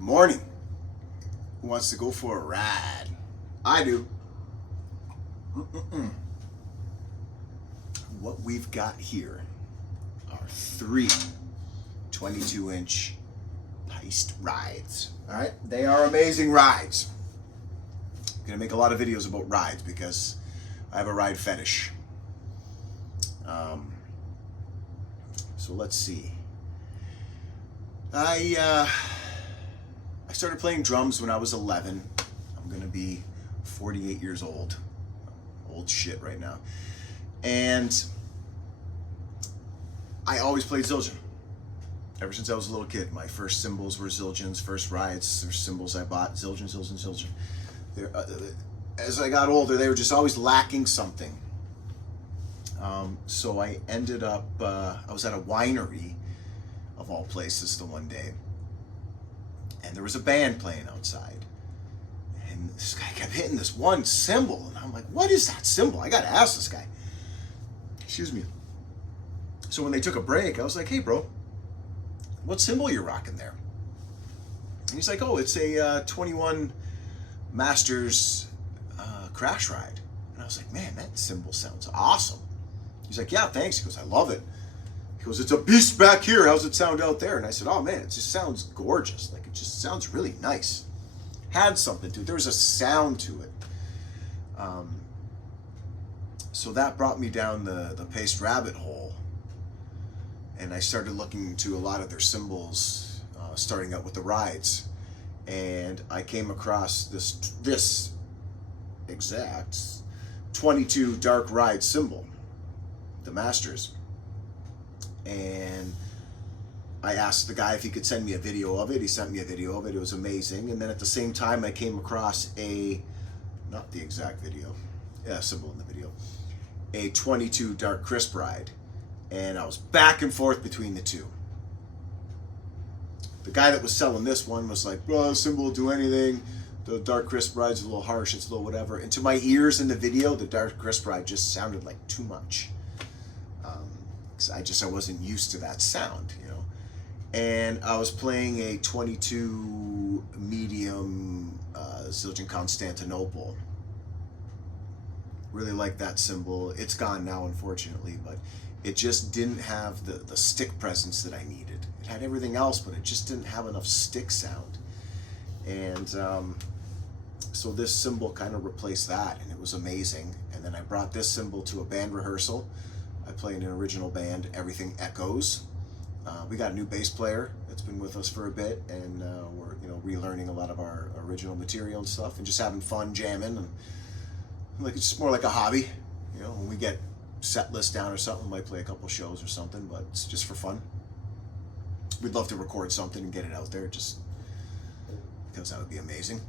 Good morning. Who wants to go for a ride? I do. What we've got here are three 22-inch Paiste rides. All right, they are amazing rides. I'm gonna make a lot of videos about rides because I have a ride fetish. So let's see. I started playing drums when I was 11. I'm gonna be 48 years old. Old shit right now. And I always played Zildjian. Ever since I was a little kid. My first cymbals were Zildjians, first rides or cymbals I bought, Zildjian. As I got older, they were just always lacking something. So I ended up, I was at a winery, of all places, the one day. And there was a band playing outside. And this guy kept hitting this one cymbal. And I'm like, what is that cymbal? I got to ask this guy. Excuse me. So when they took a break, I was like, hey, bro, what cymbal you rocking there? And he's like, oh, it's a 21 Masters crash ride. And I was like, man, that cymbal sounds awesome. He's like, yeah, thanks. He goes, I love it. He goes, it's a beast back here. How's it sound out there? And I said, oh, man, it just sounds gorgeous. Like, it just sounds really nice. Had something to it. There was a sound to it. So that brought me down the Paiste rabbit hole. And I started looking into a lot of their cymbals, starting out with the rides. And I came across this exact 22 dark ride cymbal, the Masters. And I asked the guy if he could send me a video of it. He sent me a video of it. It was amazing. And then at the same time, I came across not the exact video, cymbal in the video, a 22 dark crisp ride. And I was back and forth between the two. The guy that was selling this one was like, bro, the cymbal will do anything. The dark crisp ride's a little harsh, it's a little whatever. And to my ears in the video, the dark crisp ride just sounded like too much. I wasn't used to that sound, you know. And I was playing a 22 medium Zildjian Constantinople. Really like that cymbal. It's gone now, unfortunately, but it just didn't have the stick presence that I needed. It had everything else, but it just didn't have enough stick sound. And so this cymbal kind of replaced that, and it was amazing. And then I brought this cymbal to a band rehearsal. I play in an original band, Everything Echoes. We got a new bass player that's been with us for a bit, and we're relearning a lot of our original material and stuff, and just having fun jamming. And like it's just more like a hobby, you know. When we get set list down or something, we might play a couple shows or something, but it's just for fun. We'd love to record something and get it out there, just because that would be amazing.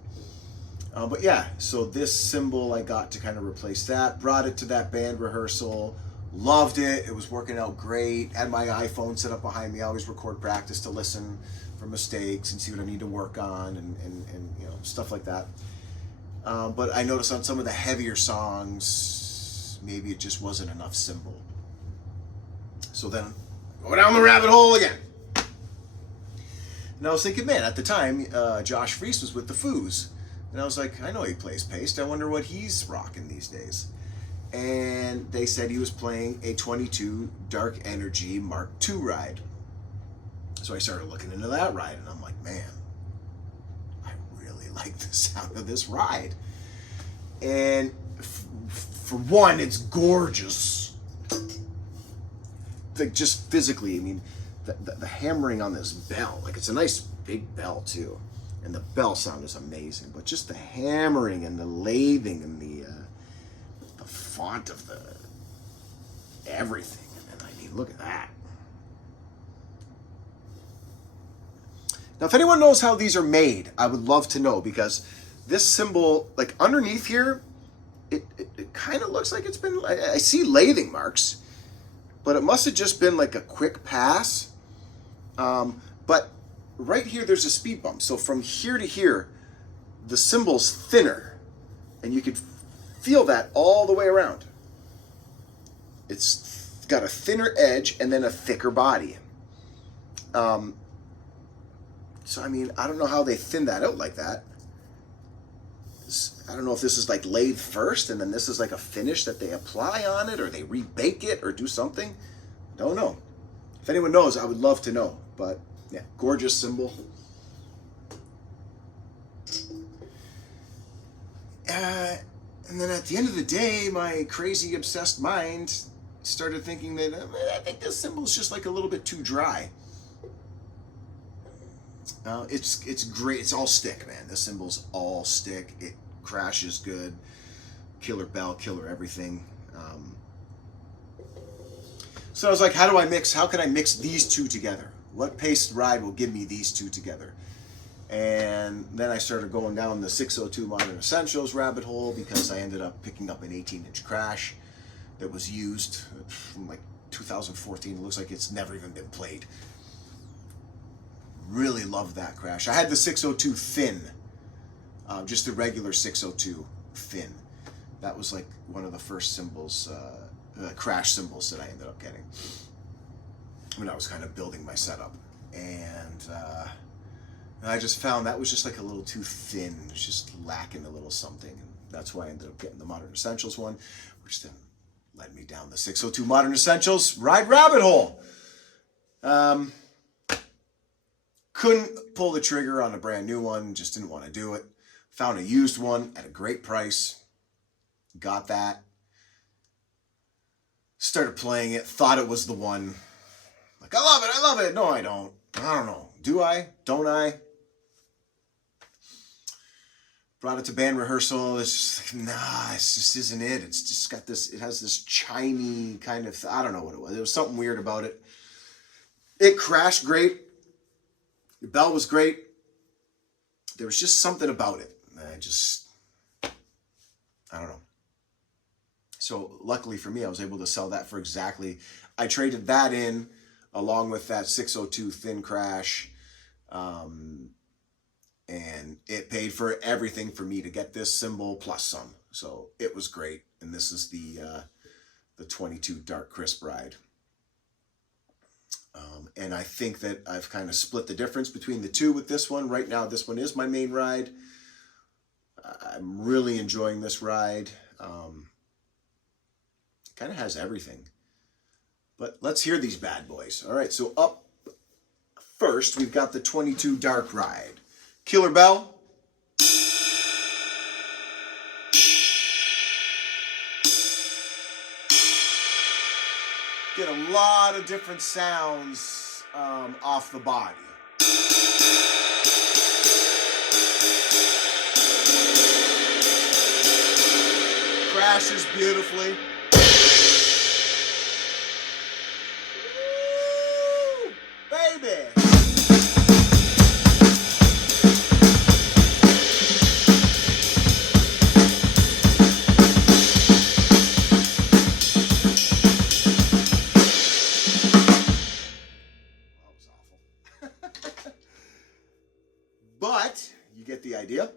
But yeah, so this cymbal I got to kind of replace that. Brought it to that band rehearsal. Loved it. It was working out great. Had my iPhone set up behind me. I always record practice to listen for mistakes and see what I need to work on and you know, stuff like that. But I noticed on some of the heavier songs, maybe it just wasn't enough cymbal. So then, go down the rabbit hole again. And I was thinking, man, at the time, Josh Freese was with the Foos. And I was like, I know he plays Paiste. I wonder what he's rocking these days. And they said he was playing a 22 Dark Energy Mark II ride. So I started looking into that ride, and I'm like, man, I really like the sound of this ride. And for one, it's gorgeous. Like, just physically, I mean, the hammering on this bell, like, it's a nice big bell too. And the bell sound is amazing, but just the hammering and the lathing and the font of the everything. And I mean, look at that. Now, if anyone knows how these are made, I would love to know, because this cymbal, like underneath here, it kind of looks like it's been, I see lathing marks, but it must have just been like a quick pass. But right here, there's a speed bump. So from here to here, the cymbal's thinner, and you could feel that all the way around. It's got a thinner edge and then a thicker body. So, I mean, I don't know how they thin that out like that. I don't know if this is like lathe first and then this is like a finish that they apply on it, or they rebake it or do something. Don't know. If anyone knows, I would love to know. But yeah, gorgeous cymbal. And then at the end of the day, my crazy obsessed mind started thinking that I think this cymbal is just like a little bit too dry. It's great. It's all stick, man. This cymbal's all stick. It crashes good. Killer bell, killer everything. So I was like, how can I mix these two together? What Paiste ride will give me these two together? And then I started going down the 602 Modern Essentials rabbit hole, because I ended up picking up an 18-inch crash that was used from like 2014. It looks like it's never even been played. Really loved that crash. I had the 602 thin, just the regular 602 thin. That was like one of the first cymbals, crash cymbals that I ended up getting when I was kind of building my setup. And I just found that was just like a little too thin. It was just lacking a little something. And that's why I ended up getting the Modern Essentials one, which then led me down the 602 Modern Essentials ride rabbit hole. Couldn't pull the trigger on a brand new one. Just didn't want to do it. Found a used one at a great price. Got that. Started playing it. Thought it was the one. Like, I love it. I love it. No, I don't. I don't know. Do I? Don't I? Brought it to band rehearsal. It's just like, nah, it just isn't it. It's just got this, it has this chimey kind of, I don't know what it was. There was something weird about it. It crashed great. The bell was great. There was just something about it. I don't know. So luckily for me, I was able to sell that for exactly, I traded that in along with that 602 thin crash. And it paid for everything for me to get this cymbal plus some. So it was great. And this is the 22 Dark Crisp ride. And I think that I've kind of split the difference between the two with this one. Right now, this one is my main ride. I'm really enjoying this ride. It kind of has everything. But let's hear these bad boys. All right, so up first, we've got the 22 Dark ride. Killer bell. Get a lot of different sounds off the body. Crashes beautifully. Woo, baby. But you get the idea.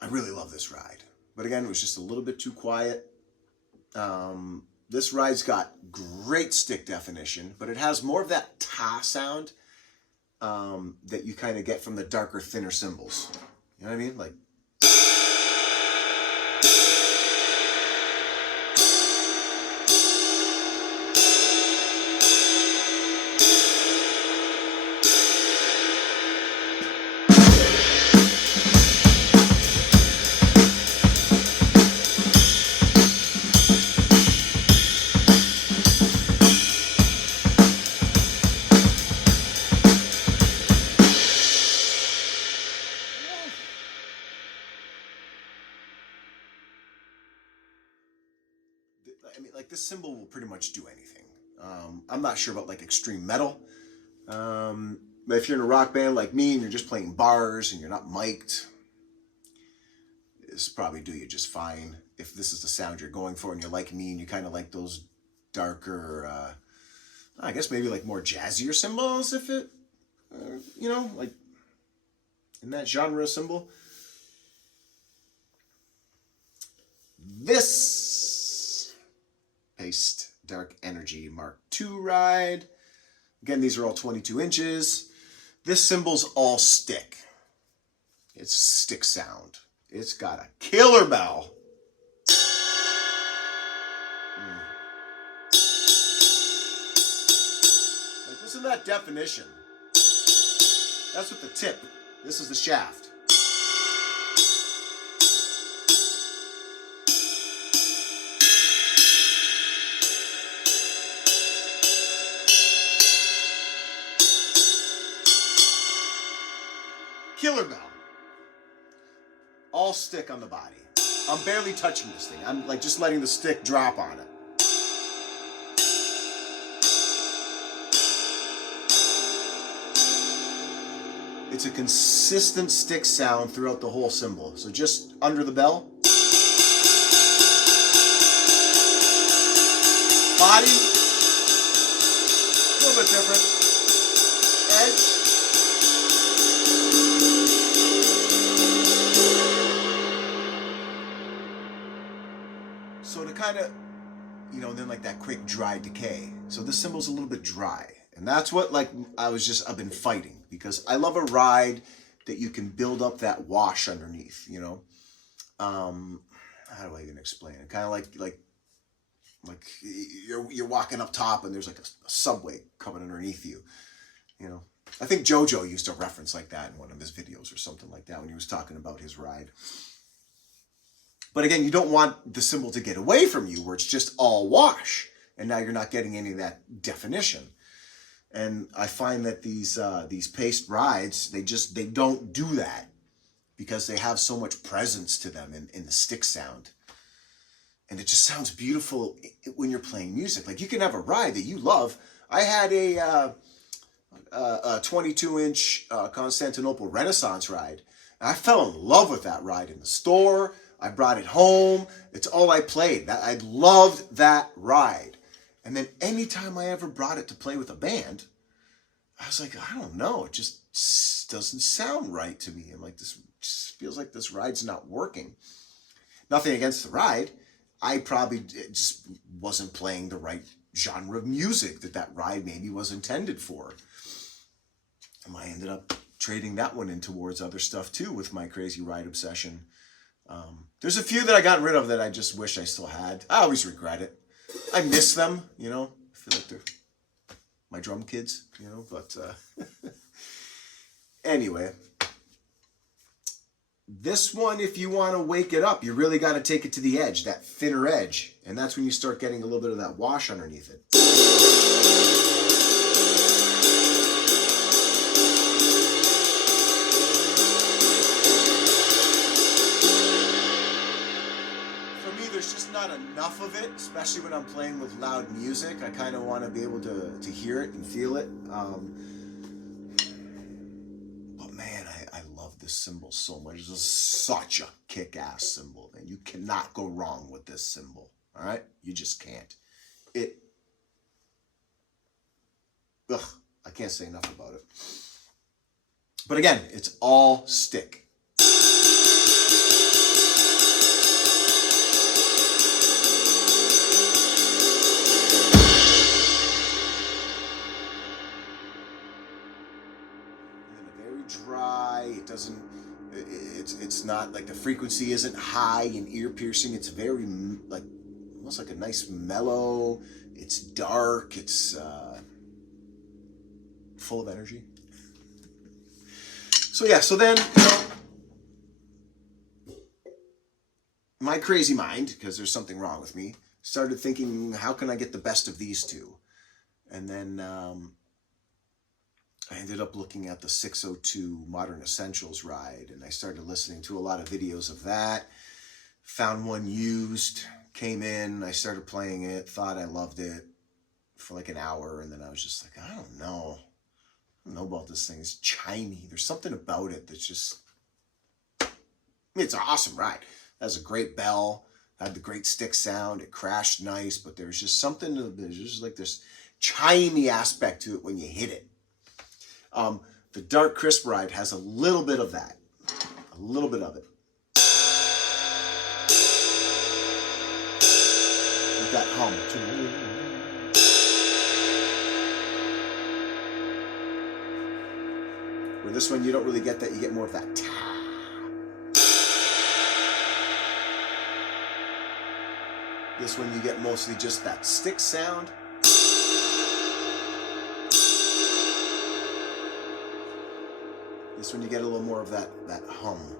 I really love this ride. But again, it was just a little bit too quiet. This ride's got great stick definition, but it has more of that ta sound that you kind of get from the darker, thinner cymbals. You know what I mean? Like, I mean, like, this cymbal will pretty much do anything. I'm not sure about like extreme metal. But if you're in a rock band like me and you're just playing bars and you're not mic'd, this probably do you just fine. If this is the sound you're going for and you're like me and you kind of like those darker, I guess maybe like more jazzier cymbals, if it, you know, like in that genre of cymbal. This Paiste Dark Energy Mark II ride Again, these are all 22 inches. This cymbal's all stick. It's stick sound. It's got a killer bell. Like, listen to that definition. That's with the tip. This is the shaft. Killer bell. All stick on the body. I'm barely touching this thing. I'm like just letting the stick drop on it. It's a consistent stick sound throughout the whole cymbal. So just under the bell. Body. A little bit different. Edge. So to kind of, then like that quick dry decay. So this cymbal's a little bit dry. And that's what I've been fighting, because I love a ride that you can build up that wash underneath, how do I even explain it? Kind of like you're walking up top and there's like a subway coming underneath you, I think JoJo used a reference like that in one of his videos or something like that when he was talking about his ride. But again, you don't want the cymbal to get away from you where it's just all wash, and now you're not getting any of that definition. And I find that these Paiste rides, they don't do that, because they have so much presence to them in the stick sound. And it just sounds beautiful when you're playing music. Like, you can have a ride that you love. I had a 22-inch Constantinople Renaissance ride. And I fell in love with that ride in the store. I brought it home. It's all I played. I loved that ride. And then anytime I ever brought it to play with a band, I was like, I don't know. It just doesn't sound right to me. I'm like, this just feels like this ride's not working. Nothing against the ride. I probably just wasn't playing the right genre of music that ride maybe was intended for. And I ended up trading that one in towards other stuff too with my crazy ride obsession. There's a few that I got rid of that I just wish I still had. I always regret it. I miss them, I feel like they're my drum kids, but anyway. This one, if you want to wake it up, you really got to take it to the edge, that thinner edge. And that's when you start getting a little bit of that wash underneath it. Not enough of it, especially when I'm playing with loud music. I kind of want to be able to hear it and feel it. But man, I love this cymbal so much. This is such a kick-ass cymbal, and you cannot go wrong with this cymbal. All right, you just can't. I can't say enough about it. But again, it's all stick. Dry. It doesn't. It's not like the frequency isn't high and ear piercing. It's very almost like a nice mellow. It's dark. It's full of energy. So yeah. So then my crazy mind, because there's something wrong with me, started thinking, how can I get the best of these two? And then I ended up looking at the 602 Modern Essentials ride, and I started listening to a lot of videos of that. Found one used, came in, I started playing it, thought I loved it for like an hour, and then I was just like, I don't know about this thing. It's chimey. There's something about it that's just, it's an awesome ride. It has a great bell, had the great stick sound, it crashed nice, but there's just something, there's just like this chimey aspect to it when you hit it. The Dark Crisp ride has a little bit of that, a little bit of it. With that hum. This one you don't really get that. You get more of that. This one you get mostly just that stick sound. This one you get a little more of that hum.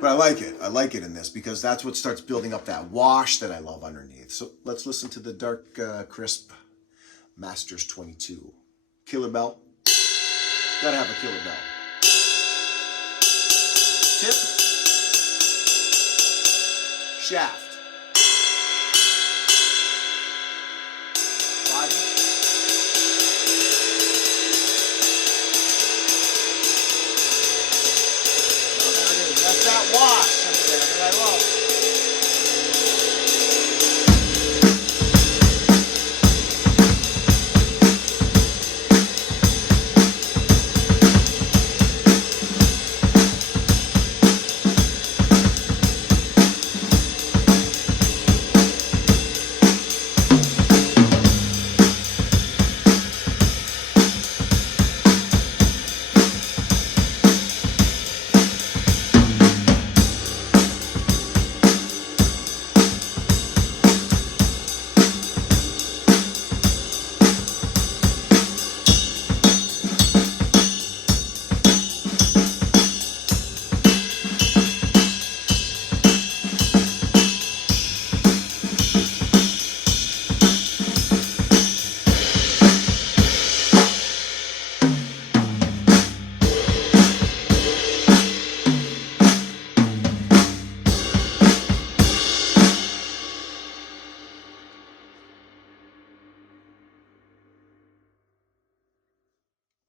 But I like it. I like it in this because that's what starts building up that wash that I love underneath. So let's listen to the dark, crisp Masters 22. Killer bell. Gotta have a killer bell. Tip. Shaft. Body. Now there it is. That's that wash under there that I love.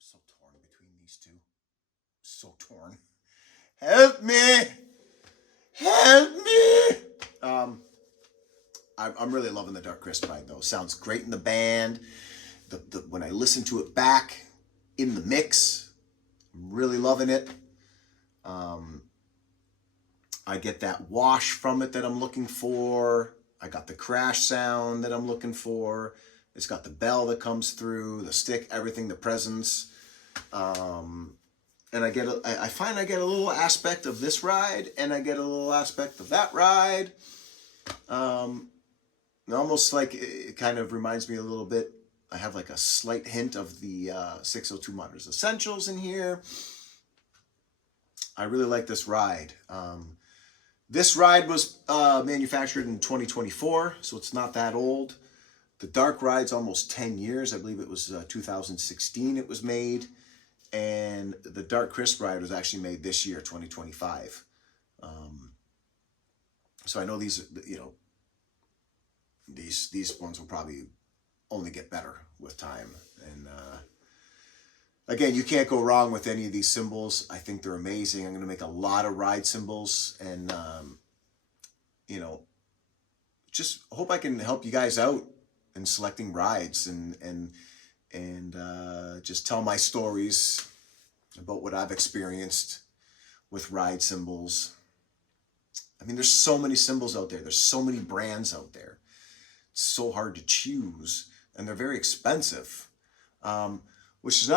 So torn between these two. So torn. Help me! Help me! I'm really loving the Dark Crisp ride though. Sounds great in the band. When I listen to it back in the mix, I'm really loving it. I get that wash from it that I'm looking for. I got the crash sound that I'm looking for. It's got the bell that comes through, the stick, everything, the presence. And I find I get a little aspect of this ride, and I get a little aspect of that ride. Almost like it kind of reminds me a little bit. I have like a slight hint of the 602 Monitors Essentials in here. I really like this ride. This ride was manufactured in 2024, so it's not that old. The Dark ride's almost 10 years. I believe it was 2016 it was made. And the Dark Crisp ride was actually made this year, 2025. So I know these, these ones will probably only get better with time. And again, you can't go wrong with any of these cymbals. I think they're amazing. I'm going to make a lot of ride cymbals, and just hope I can help you guys out in selecting rides and just tell my stories about what I've experienced with ride cymbals. I mean, there's so many cymbals out there. There's so many brands out there. It's so hard to choose, and they're very expensive. Which is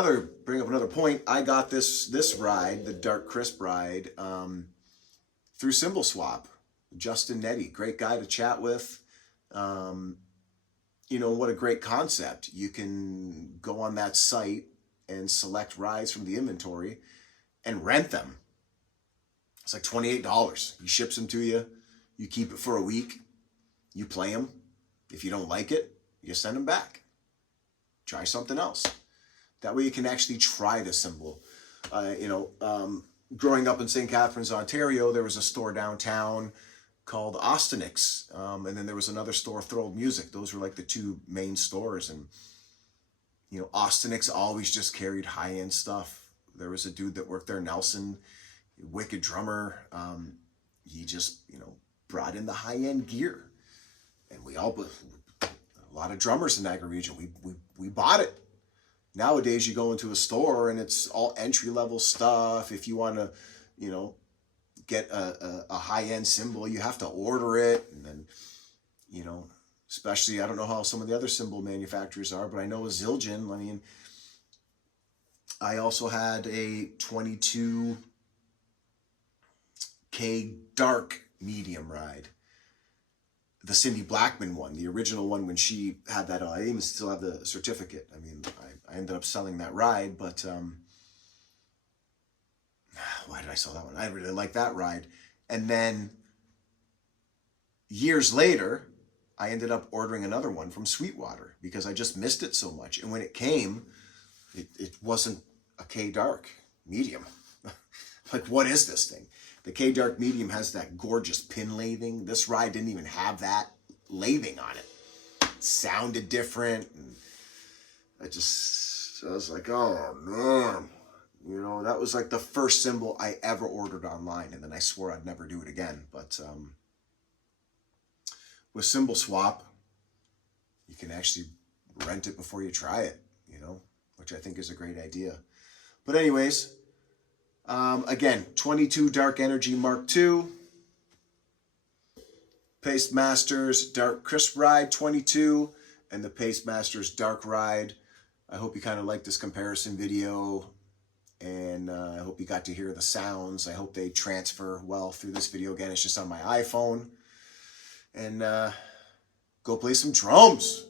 bring up another point. I got this ride, the Dark Crisp ride, through Cymbal Swap. Justin Nettie, great guy to chat with. What a great concept. You can go on that site and select rides from the inventory and rent them. It's like $28. He ships them to you. You keep it for a week. You play them. If you don't like it, you send them back. Try something else. That way you can actually try the cymbal. Growing up in St. Catharines, Ontario, there was a store downtown called Austinix. And then there was another store, Throld Music. Those were like the two main stores. And, Austinix always just carried high-end stuff. There was a dude that worked there, Nelson, wicked drummer. He just, brought in the high-end gear. And a lot of drummers in Niagara region, we bought it. Nowadays, you go into a store and it's all entry-level stuff. If you want to, get a high-end cymbal, you have to order it. And then, Especially, I don't know how some of the other cymbal manufacturers are, but I know a Zildjian. I mean, I also had a 22K dark medium ride. The Cindy Blackman one, the original one when she had that on. I even still have the certificate. I mean, I ended up selling that ride, but why did I sell that one? I really like that ride. And then years later, I ended up ordering another one from Sweetwater because I just missed it so much. And when it came, it wasn't a K Dark medium. Like, what is this thing? The K Dark medium has that gorgeous pin lathing. This ride didn't even have that lathing on it. It sounded different. And I was like, oh man. You know, that was like the first cymbal I ever ordered online. And then I swore I'd never do it again. But with Cymbal Swap, you can actually rent it before you try it, you know, which I think is a great idea. But anyways, again, 22 Dark Energy Mark II, Paiste Masters Dark Crisp Ride 22, and the Paiste Masters Dark Ride. I hope you kind of like this comparison video, and I hope you got to hear the sounds. I hope they transfer well through this video. Again, it's just on my iPhone. And go play some drums.